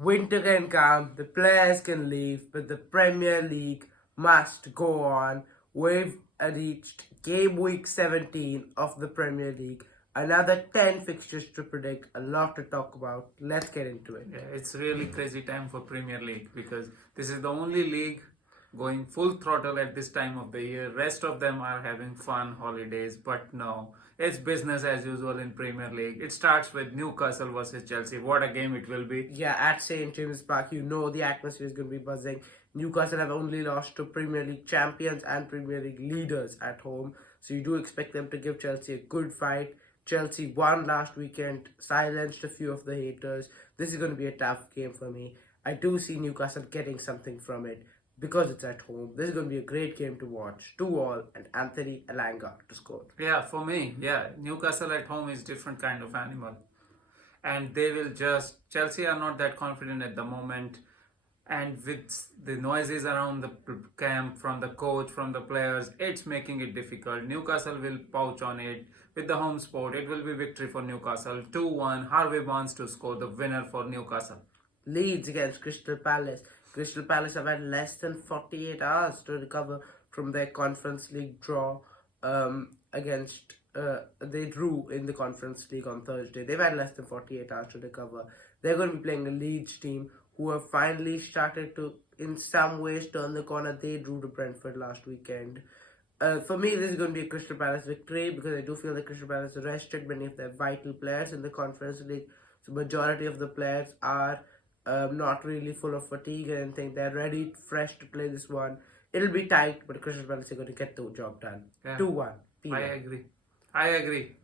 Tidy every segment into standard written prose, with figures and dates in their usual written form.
Winter can come, the players can leave, but the Premier League must go on. We've reached game week 17 of the Premier League. Another 10 fixtures to predict, a lot to talk about. Let's get into it. Yeah, it's really crazy time for Premier League because this is the only league going full throttle at this time of the year. Rest of them are having fun holidays, but no, it's business as usual in Premier League. It starts with Newcastle versus Chelsea. What a game it will be. Yeah, at St. James Park, you know the atmosphere is going to be buzzing. Newcastle have only lost to Premier League champions and Premier League leaders at home, so you do expect them to give Chelsea a good fight. Chelsea won last weekend, silenced a few of the haters. This is going to be a tough game for me. I do see Newcastle getting something from it because it's at home. This is going to be a great game to watch. 2-2 and Anthony Elanga to score. Yeah, for me, yeah, Newcastle at home is different kind of animal. And they will just, Chelsea are not that confident at the moment. And with the noises around the camp, from the coach, from the players, it's making it difficult. Newcastle will pouch on it. With the home sport, it will be victory for Newcastle. 2-1, Harvey Barnes to score the winner for Newcastle. Leeds against Crystal Palace. Crystal Palace have had less than 48 hours to recover from their Conference League draw against... they drew in the Conference League on Thursday. They've had less than 48 hours to recover. They're going to be playing a Leeds team who have finally started to, in some ways, turn the corner. They drew to Brentford last weekend. For me, this is going to be a Crystal Palace victory because I do feel that Crystal Palace rested many of their vital players in the Conference League. So majority of the players are not really full of fatigue and anything. They're ready, fresh to play this one. It'll be tight, but Crystal Palace are going to get the job done. Yeah. 2-1. I agree.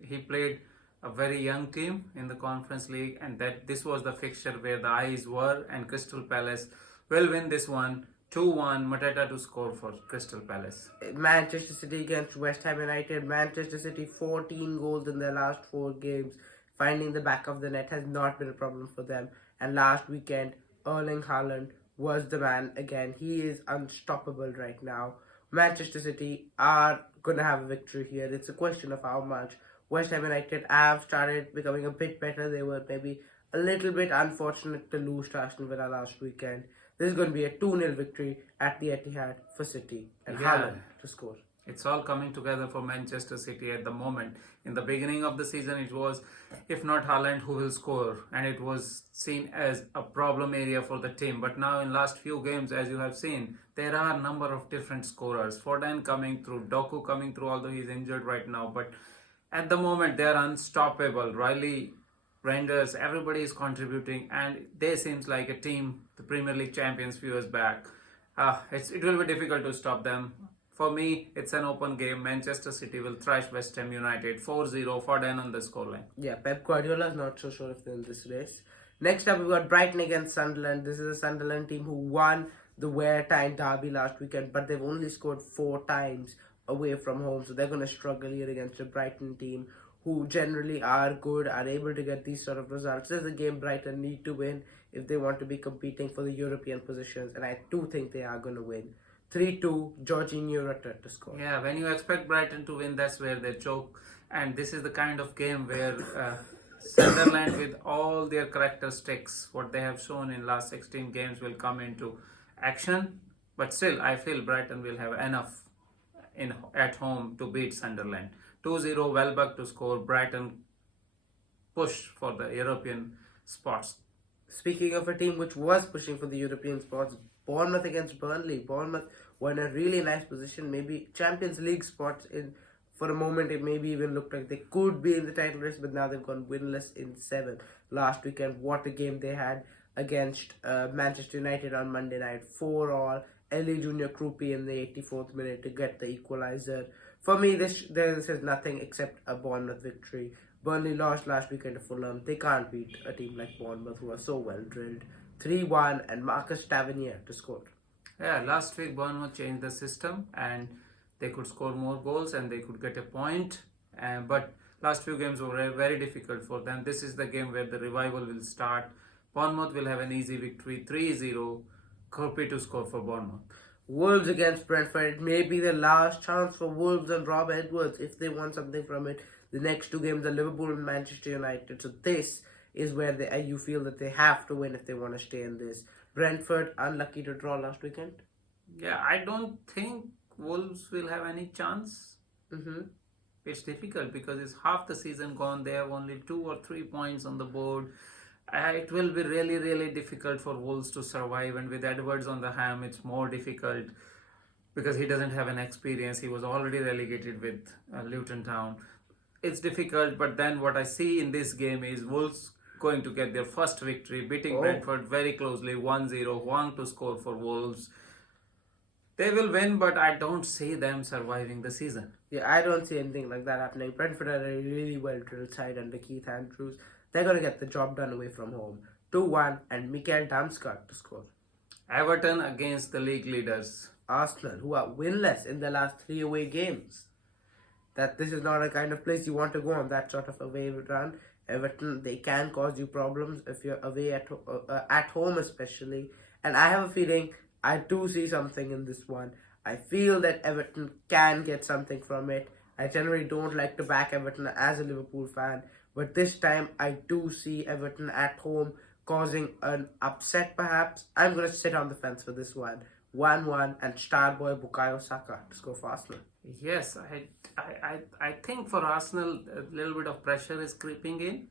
He played a very young team in the Conference League, and that this was the fixture where the eyes were, and Crystal Palace will win this one. 2-1, Mateta to score for Crystal Palace. Manchester City against West Ham United. Manchester City 14 goals in their last 4 games. Finding the back of the net has not been a problem for them. And last weekend, Erling Haaland was the man again. He is unstoppable right now. Manchester City are going to have a victory here. It's a question of how much. West Ham United have started becoming a bit better. They were maybe a little bit unfortunate to lose to Aston Villa last weekend. This is going to be a 2-0 victory at the Etihad for City and Haaland to score. It's all coming together for Manchester City at the moment. In the beginning of the season, it was, if not Haaland, who will score? And it was seen as a problem area for the team. But now in last few games, as you have seen, there are a number of different scorers. Foden coming through, Doku coming through, although he's injured right now. But at the moment, they are unstoppable. Riley, Renders, everybody is contributing, and they seems like a team, the Premier League champions few years back. It will be difficult to stop them. For me, it's an open game. Manchester City will thrash West Ham United 4-0, Foden on the scoreline. Yeah, Pep Guardiola is not so sure if they're in this race. Next up, we've got Brighton against Sunderland. This is a Sunderland team who won the Wear-Tyne derby last weekend, but they've only scored 4 times away from home, so they're going to struggle here against a Brighton team who generally are good, are able to get these sort of results. This is a game Brighton need to win if they want to be competing for the European positions, and I do think they are going to win. 3-2, Jorginho Rutter to score. Yeah, when you expect Brighton to win, that's where they choke. And this is the kind of game where Sunderland, with all their characteristics, what they have shown in last 16 games, will come into action. But still, I feel Brighton will have enough at home to beat Sunderland. 2-0, Welbeck to score. Brighton push for the European spots. Speaking of a team which was pushing for the European spots, Bournemouth against Burnley. Bournemouth were in a really nice position, maybe Champions League spots. For a moment, it maybe even looked like they could be in the title race, but now they've gone winless in 7 last weekend. What a game they had against Manchester United on Monday night. 4-4. Ellie Junior Krupi in the 84th minute to get the equalizer. For me, this is nothing except a Bournemouth victory. Burnley lost last weekend to Fulham. They can't beat a team like Bournemouth who are so well drilled. 3-1 and Marcus Tavernier to score. Yeah, last week Bournemouth changed the system and they could score more goals and they could get a point. But last few games were very difficult for them. This is the game where the revival will start. Bournemouth will have an easy victory, 3-0. Krupi to score for Bournemouth. Wolves against Brentford. It may be the last chance for Wolves and Rob Edwards if they want something from it. The next 2 games are Liverpool and Manchester United. So this is where you feel that they have to win if they want to stay in this. Brentford unlucky to draw last weekend. Yeah, I don't think Wolves will have any chance. Mm-hmm. It's difficult because it's half the season gone. They have only 2 or 3 points on the board. It will be really, really difficult for Wolves to survive. And with Edwards on the ham, it's more difficult because he doesn't have an experience. He was already relegated with Luton Town. It's difficult, but then what I see in this game is Wolves going to get their first victory, beating Oh. Brentford very closely, 1-0. Wang to score for Wolves. They will win, but I don't see them surviving the season. Yeah, I don't see anything like that happening. Brentford are a really well drilled side under Keith Andrews. They're going to get the job done away from home. 2-1 and Mikael Damsgaard to score. Everton against the league leaders. Arsenal, who are winless in their last 3 away games. That this is not a kind of place you want to go on that sort of away run. Everton, they can cause you problems if you're away at home especially. And I have a feeling I do see something in this one. I feel that Everton can get something from it. I generally don't like to back Everton as a Liverpool fan. But this time I do see Everton at home causing an upset perhaps. I'm going to sit on the fence for this one. 1-1 and star boy Bukayo Saka to score for Arsenal. Yes, I think for Arsenal a little bit of pressure is creeping in.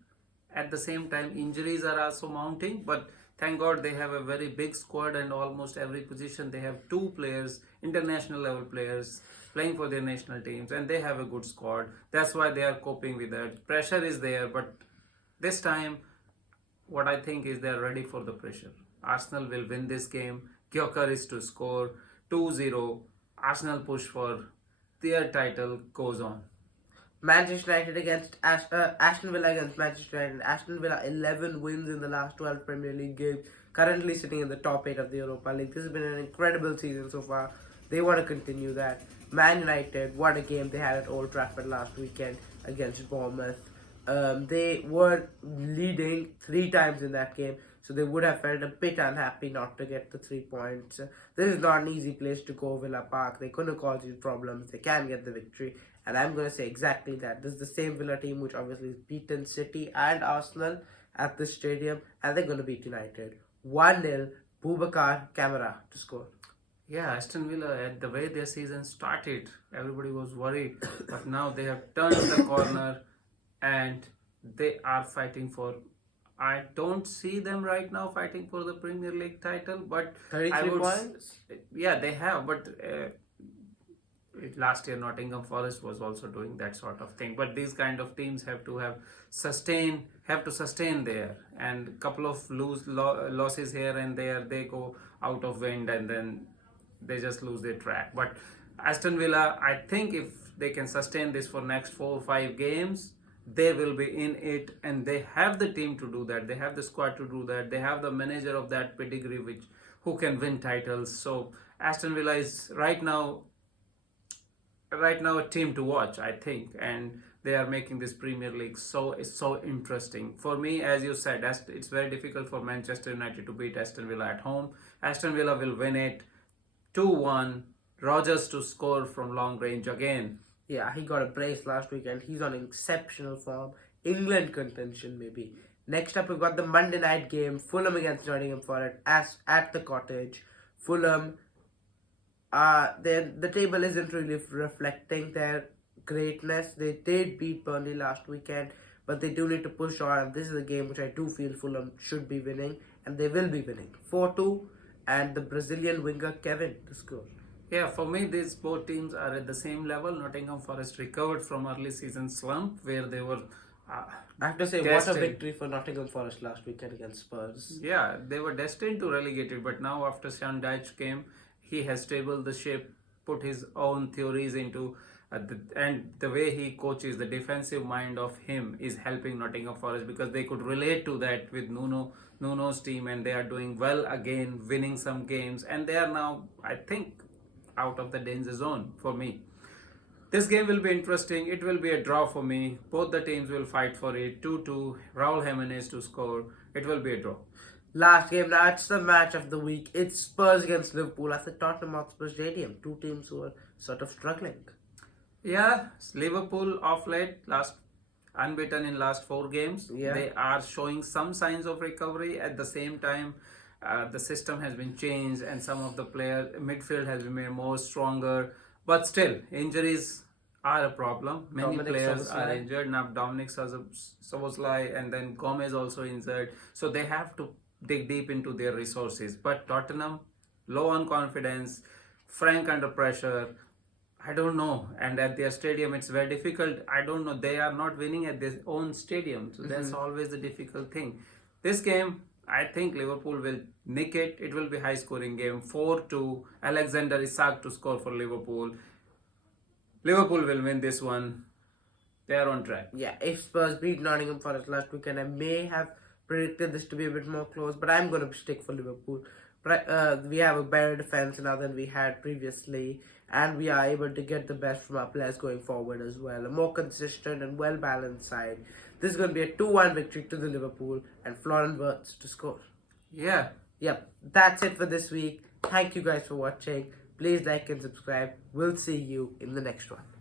At the same time, injuries are also mounting, but thank God they have a very big squad, and almost every position they have 2 players, international level players, playing for their national teams, and they have a good squad. That's why they are coping with that. Pressure is there, but this time, what I think is they are ready for the pressure. Arsenal will win this game. Gyökeres is to score 2-0. Arsenal push for their title goes on. Manchester United against Aston Villa against Manchester United. Aston Villa 11 wins in the last 12 Premier League games. Currently sitting in the top 8 of the Europa League. This has been an incredible season so far. They want to continue that. Man United, what a game they had at Old Trafford last weekend against Bournemouth. They were leading 3 times in that game, so they would have felt a bit unhappy not to get the 3 points. This is not an easy place to go, Villa Park. They couldn't cause you problems. They can get the victory, and I'm going to say exactly that. This is the same Villa team which obviously has beaten City and Arsenal at the stadium, and they're going to beat United. 1-0, Boubacar Kamara to score. Yeah, Aston Villa, at the way their season started, everybody was worried. But now they have turned the corner and they are fighting for... I don't see them right now fighting for the Premier League title, but... 33 points? Yeah, they have, but... last year Nottingham Forest was also doing that sort of thing, but these kind of teams have to sustain there, and a couple of losses here and there, they go out of wind and then they just lose their track. But Aston Villa, I think if they can sustain this for next 4 or 5 games, they will be in it, and they have the team to do that. They have the squad to do that. They have the manager of that pedigree who can win titles. So Aston Villa is right now a team to watch, I think, and they are making this Premier League so interesting. For me, as you said, it's very difficult for Manchester United to beat Aston Villa at home. Aston Villa will win it 2-1. Rodgers to score from long range again. Yeah, he got a brace last weekend. He's on exceptional form. England contention maybe. Next up, we've got the Monday night game. Fulham against Nottingham Forest at the Cottage. Fulham, the table isn't really reflecting their greatness. They did beat Burnley last weekend, but they do need to push on. And this is a game which I do feel Fulham should be winning, and they will be winning. 4-2, and the Brazilian winger Kevin to score. Yeah, for me, these both teams are at the same level. Nottingham Forest recovered from early season slump where they were... I have to say, what a victory for Nottingham Forest last weekend against Spurs. Yeah, they were destined to relegate it, but now after Sean Dyche came, he has stabled the ship, put his own theories into... and the way he coaches, the defensive mind of him is helping Nottingham Forest, because they could relate to that with Nuno's team, and they are doing well again, winning some games, and they are now, I think, out of the danger zone for me. This game will be interesting. It will be a draw for me. Both the teams will fight for it. 2-2. Raul Jimenez to score. It will be a draw. Last game, now it's the match of the week. It's Spurs against Liverpool at the Tottenham Hotspur Stadium. 2 teams who are sort of struggling. Yeah, Liverpool off late. unbeaten in last 4 games. Yeah. They are showing some signs of recovery. At the same time, the system has been changed and some of the player midfield has been made more stronger. But still, injuries are a problem. Many Dominic players are Szoboszlai. injured now. Dominic Szoboszlai and then Gomez also injured. So they have to dig deep into their resources. But Tottenham, low on confidence, Frank under pressure. I don't know. And at their stadium, it's very difficult. I don't know. They are not winning at their own stadium. So that's always the difficult thing. This game, I think Liverpool will nick it. It will be high scoring game. 4-2. Alexander Isak to score for Liverpool. Liverpool will win this one. They are on track. Yeah, if Spurs beat Nottingham Forest last weekend, I may have predicted this to be a bit more close, but I'm going to stick for Liverpool. But we have a better defense now than we had previously, and we are able to get the best from our players going forward as well. A more consistent and well-balanced side. This is going to be a 2-1 victory to the Liverpool, and Florian Wirtz to score. Yeah. Yep, that's it for this week. Thank you guys for watching. Please like and subscribe. We'll see you in the next one.